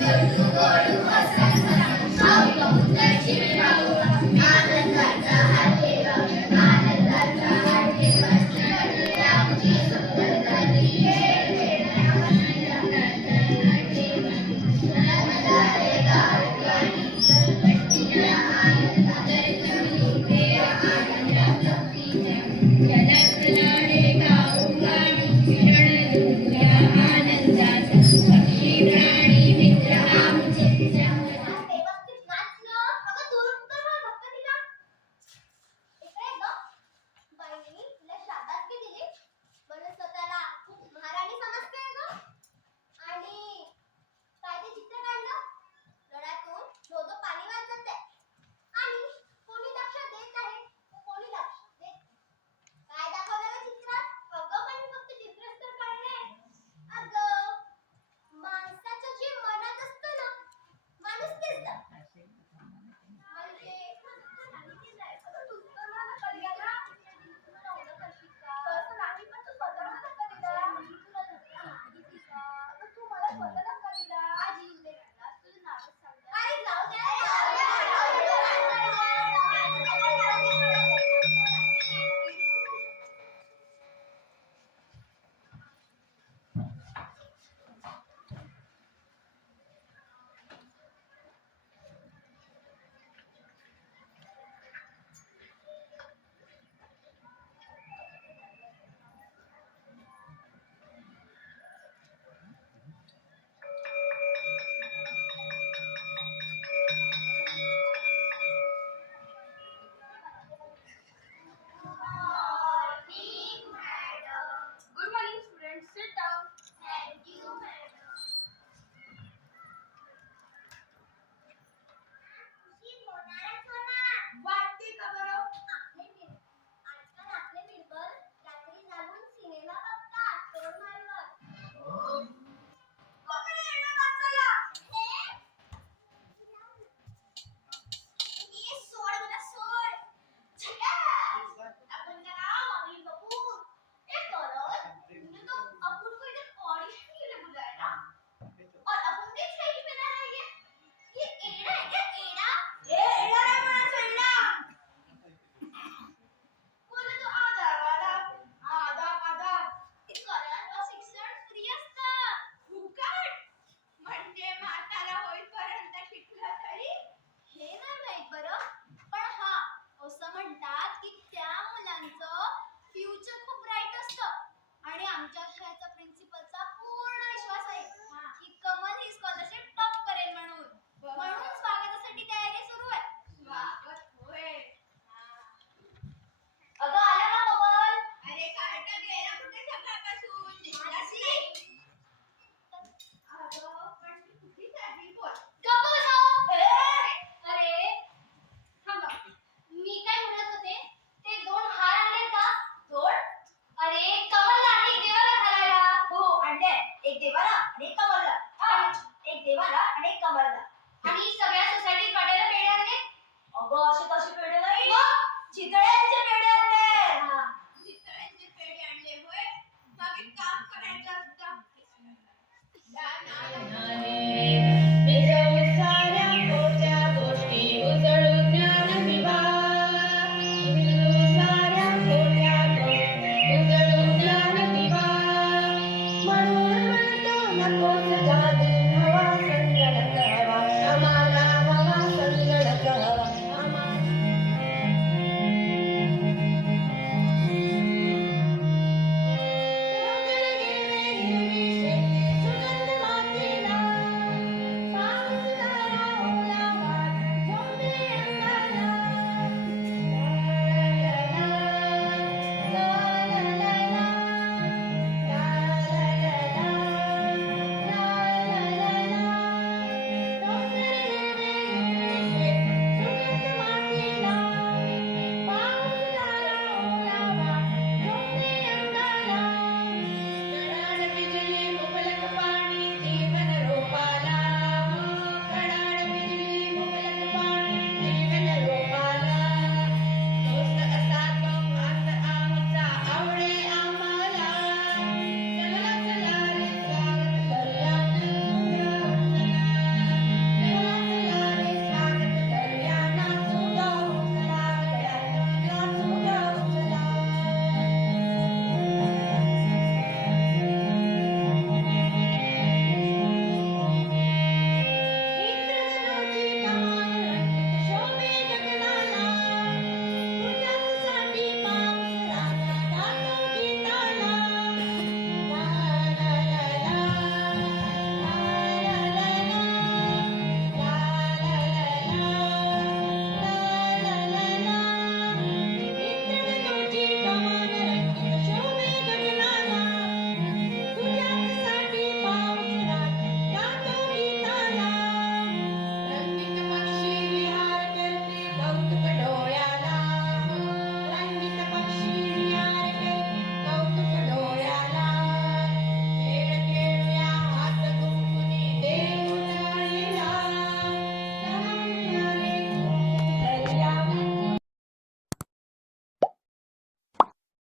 Hãy subscribe cho kênh Ghiền Mì Gõ Để không bỏ chiến những video principal